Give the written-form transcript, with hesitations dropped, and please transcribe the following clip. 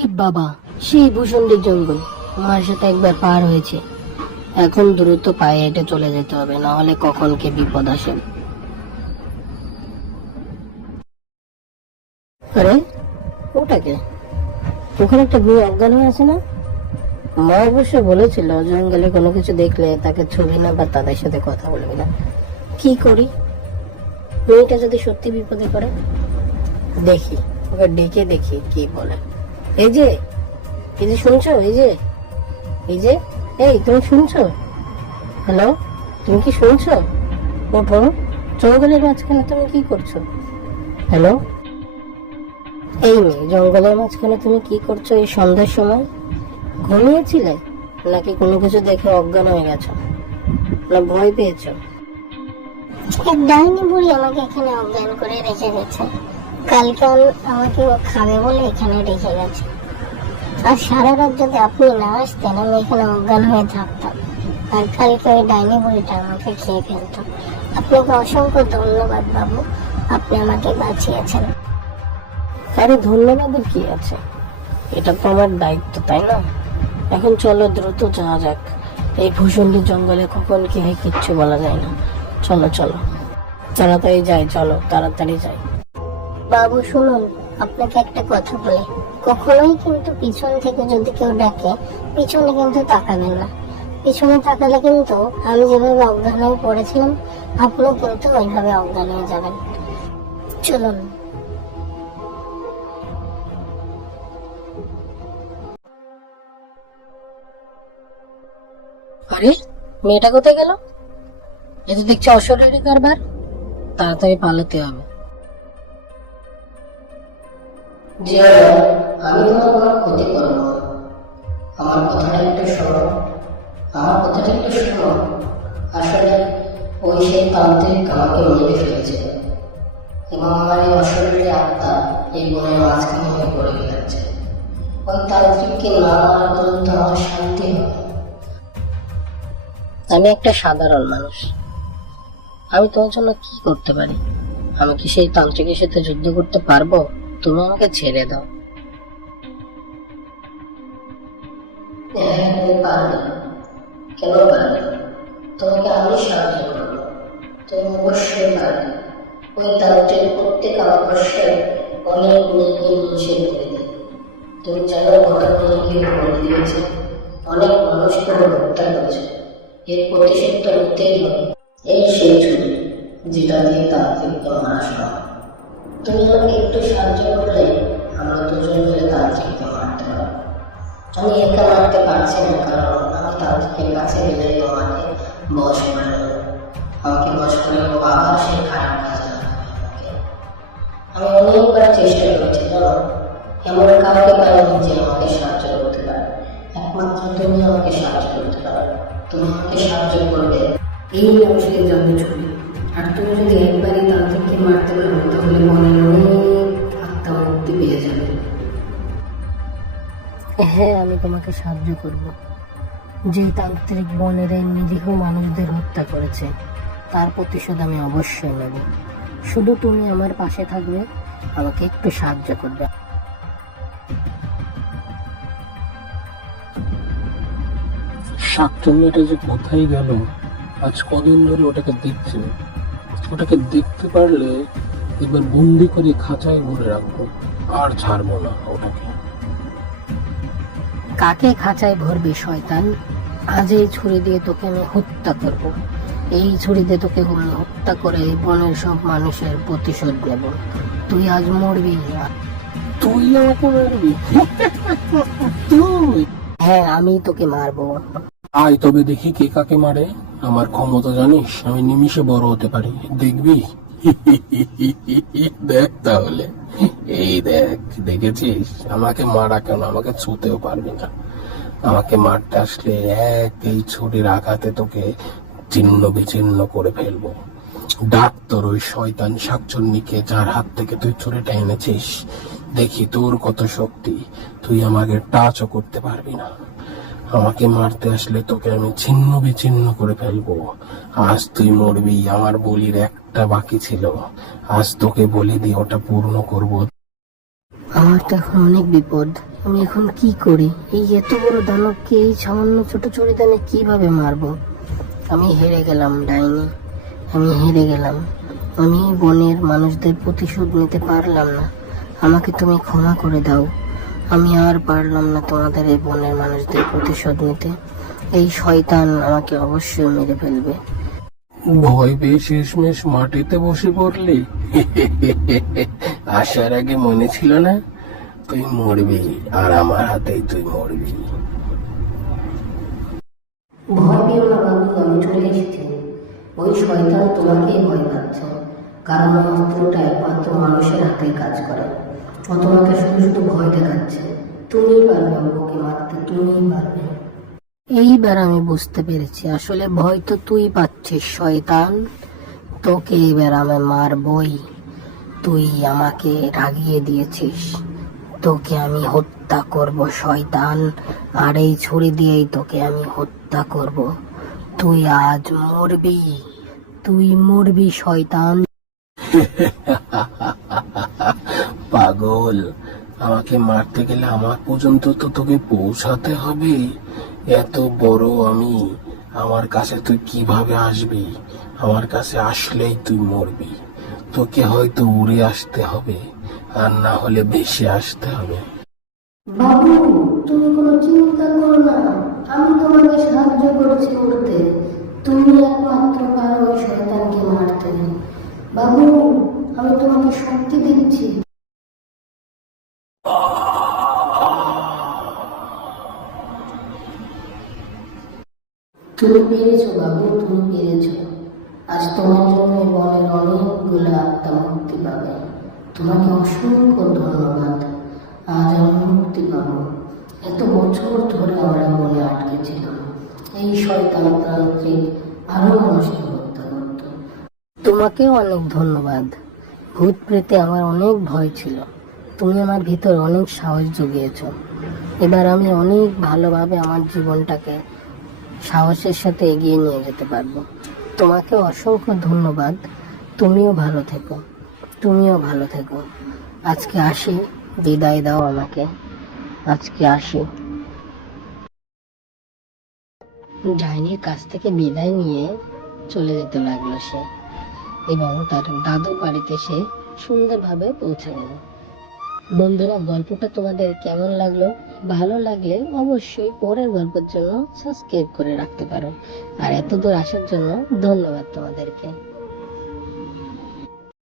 ওরে বাবা, সেই ভূষণ্ডের জঙ্গল আমার সাথে একবার পার হয়েছে। এখন দ্রুত পায়ে হেঁটে চলে যেতে হবে, না হলে কখন কে বিপদ আসে। আরে ওটাকে, ওখানে একটা মেয়ে অজ্ঞান হয়ে আছে না? মা অবশ্য বলেছিল জঙ্গলে কোনো কিছু দেখলে তাকে ছবি না বা তাদের সাথে কথা বলবে না। কি করি, মেয়েটা যদি সত্যি বিপদে পড়ে? দেখি, ওকে ডেকে দেখি কি বলে। এই যে শুনছো? এই তুমি শুনছো? হ্যালো, তুমি কি শুনছো? ওঠো, জঙ্গলের মাঝখানে তুমি কি করছো? হ্যালো, এই মেয়ে, জঙ্গলের মাঝখানে তুমি কি করছো এই সন্ধ্যার সময়? ঘুমিয়েছিলে নাকি কোনো কিছু দেখে অজ্ঞান হয়ে গেছো, না ভয় পেয়েছো? এক ডাইনি বুড়ি আমাকে এখানে অজ্ঞান করে রেখে গেছে। কালকে আমাকে ও খাবে বলে এখানে রেখে গেছে। আর সারা রাত যদি আপনি না আসতেন আমি এখানে অজ্ঞান হয়ে থাকতাম, আর কালকে ওই ডাইনি বুড়িটা আমাকে খেয়ে ফেলতো। আপনাকে অসংখ্য ধন্যবাদ বাবু, আপনি আমাকে বাঁচিয়েছেন। আরে ধন্যবাদের কি আছে, এটা তো আমার দায়িত্ব, তাই না? এখন চলো দ্রুত যাওয়া যাক। এই ভূষণ্ডী জঙ্গলে কখন কি হয় কিচ্ছু বলা যায় না। চলো চলো, তাড়াতাড়ি যাই, চলো তাড়াতাড়ি যাই। বাবু শুনুন, আপনাকে একটা কথা বলি, কখনোই কিন্তু পিছন থেকে যদি কেউ ডাকে পিছনে কিন্তু তাকাবেন না। পিছনে তাকালে কিন্তু আমি যেভাবে অজ্ঞান হয়ে পড়েছিলাম আপনিও কিন্তু ওইভাবে অজ্ঞান হয়ে যাবেন। চলুন। আরে মেয়েটা কোথায় গেল? এ তো দেখছি অশরীরী কারবার, তাড়াতাড়ি পালাতে হবে। আমি তোমার কোনো ক্ষতি করবো, আমার কথাটা একটু শোনো, আসলে ওই সেই তান্ত্রিক আমাকে মেরে ফেলেছে এবং আমার এই অশরীরী আত্মা এই বনের মাঝখানে হয়ে পড়ে গেছে। ওই তান্ত্রিককে না মারা পর্যন্ত আমার শান্তি হবে। আমি একটা সাধারণ মানুষ, আমি তোমার জন্য কি করতে পারি? আমি কি সেই তান্ত্রিকের সাথে যুদ্ধ করতে পারবো? তুমি আমাকে ছেড়ে দাও। হ্যাঁ, তুমি পারবে। কেন পারবে? তোমাকে আমি সাহায্য করবো, তুমি অবশ্যই পারবে। ওই তান্ত্রিক প্রত্যেক অবশ্যই অনেক মেয়েকে নিষেধ করে দেয়। তুমি জানো কত মেয়েকে বলে দিয়েছে, অনেক মানুষকে হত্যা করেছে। এর প্রতিশোধ তো নিতেই হবে। এই সেই ছুরি যেটা দিয়ে তান্ত্রিককে মারা সম্ভব। তুমি আমাকে একটু সাহায্য করলে আমরা দুজন মিলে তান্ত্রিককে মারতে পারবো। আমি একা মারতে পারছি না, কারণ আমি তান্ত্রিকের কাছে গেলে তোমাকে বশ করে নেব। আমাকে বশ করে নেবো, আবার সেই খারাপ কাজ আমি অনেকবার চেষ্টা করেছি, জানো, এমন কাউকে পাইনি যে আমাকে সাহায্য করতে পারে। একমাত্র তুমি আমাকে সাহায্য করতে পারো। তুমি আমাকে সাহায্য করবে, এই মানুষকে জানতে ছবি। আর তুমি যদি একবারই তান্ত্রিককে মারতে পারো তাহলে মনের অনেক আত্মা মুক্তি পেয়ে যাবে। হ্যাঁ, আমি তোমাকে সাহায্য করব। যে তান্ত্রিক বনের এই নিরীহ মানুষদের হত্যা করেছে তার প্রতিশোধ আমি অবশ্যই নেব। শুধু তুমি আমার পাশে থাকবে, আমাকে একটু সাহায্য করবে। শাকচুন্নিটা যে কোথায় গেল, আজ কদিন ধরে ওটাকে দেখছি। ওটাকে দেখতে পারলে এবার বন্দি করে খাঁচায় ভরে রাখবো, আর ছাড়বো না ওটাকে। কাকে খাঁচায় ভরবি শয়তান? আজ এই ছুরি দিয়ে তোকে আমি হত্যা করব। এই ছুরি দিয়ে তোকে হত্যা করে বনের সব মানুষের প্রতিশোধ নেব। তুই আজ মরবি। তুই আমাকে মারবি? তুই? হ্যাঁ, আমি তোকে মারবো। আয় তবে দেখি কে কাকে মারে। আমার ক্ষমতা জানিস, আমি নিমিষে বড় হতে পারি, দেখবি? দেখ তাহলে, এই দেখ, দেখেছিস? আমাকে মারা কেন, আমাকে ছুঁতেও পারবি না। আমাকে মারতে আসলে এই ছুরির আঘাতে তোকে ছিন্ন বিচ্ছিন্ন করে ফেলবো। ডাক তোর ওই শয়তান শাকচুন্নিকে, যার হাত থেকে তুই ছুরিটা এনেছিস। দেখি তোর কত শক্তি, তুই আমাকে টাচও করতে পারবি না। আমাকে মারতে আসলে তোকে আমি ছিন্ন বিচ্ছিন্ন করে ফেলবো। আজ তুই মরবি, আমার বলির একটা বাকি ছিল, আজ তোকে বলি দিয়ে ওটা পূর্ণ করব। আমার তো এখন অনেক বিপদ, আমি এখন কি করি? এই এত বড় দানবকে এই সামান্য ছোট চড়িদানে কিভাবে মারবো? আমি হেরে গেলাম ডাইনি, আমি হেরে গেলাম। আমি বনের মানুষদের প্রতিশোধ নিতে পারলাম না। আমাকে তুমি ক্ষমা করে দাও। আমি আর পারলাম না তোমাদের এই বনের মানুষদের প্রতিশোধ নিতে। এই শয়তান আমাকে অবশ্যই মেরে ফেলবে। ভয় পেয়ে শেষমেশ মাটিতে বসে পড়লি? আসার আগে মনে ছিল না তুই মরবি, আর আমার হাতেই তুই মরবি। ভয় পেও না বাবু, আমি চলে এসেছি। ওই শয়তান তোমাকেই ভয় পাচ্ছে, কারণ ওই অস্ত্রটা একমাত্র মানুষের হাতে কাজ করে। ও তোমাকে শুধু শুধু ভয় দেখাচ্ছে। তুমিই পারবে ওকে মারতে, তুমিই পারবে। এইবার আমি বুঝতে পেরেছি, আসলে ভয় তো তুই পাচ্ছিস শয়তান। তোকে এবার আমি মারবই। তুই আমাকে রাগিয়ে দিয়েছিস, তোকে আমি হত্যা করব শয়তান। আর এই ছুরি দিয়েই তোকে আমি হত্যা করব। তুই আজ মরবি, তুই মরবি শয়তান। পাগল, আমাকে মারতে গেলে আমার পর্যন্ত তো তোকে পৌঁছাতে হবে। এত বড় আমি, আমার কাছে তুই কিভাবে আসবি? আমার কাছে আসলেই তুই মরবি। তোকে হয়তো উড়ে আসতে হবে, আর না হলে ভেসে আসতে হবে। বাবু, তুমি কোনো চিন্তা করো না, আমি তোমাকে সাহায্য করেছি উঠতে। তুমি একমাত্র পারো ওই শয়তানকে মারতে। বাবু, আমি তোমাকে শক্তি দিচ্ছি। তুমি পেরেছো বাবু, তুমি পেরেছো। আজ তোমার জন্য এই বনের অনেকগুলো আত্মা মুক্তি পাবে। তোমাকে অসংখ্য ধন্যবাদ। আজ আমি মুক্তি পাবো। এত বছর ধরে আমরা বনে আটকে ছিলাম। এই শয়তান তান্ত্রিক আরো মানুষকে হত্যা করতো। তোমাকেও অনেক ধন্যবাদ। ভূত প্রেতে আমার অনেক ভয় ছিল, তুমি আমার ভিতর অনেক সাহস জুগিয়েছো। এবার আমি অনেক ভালোভাবে আমার জীবনটাকে সাহসের সাথে এগিয়ে নিয়ে যেতে পারবো। তোমাকে অসংখ্য ধন্যবাদ। তুমিও ভালো থেকো, তুমিও ভালো থেকো। আজকে আসি, বিদায় দাও আমাকে। আজকে আসি। ডাইনির কাছ থেকে বিদায় নিয়ে চলে যেতে লাগলো সে, এবং তার দাদু বাড়িতে সে সুন্দরভাবে পৌঁছে গেল। বন্ধুরা, গল্পটা তোমাদের কেমন লাগলো? ভালো লাগলে অবশ্যই পরের গল্পের জন্য সাবস্ক্রাইব করে রাখতে পারো। আর এত দূর আসার জন্য ধন্যবাদ তোমাদেরকে।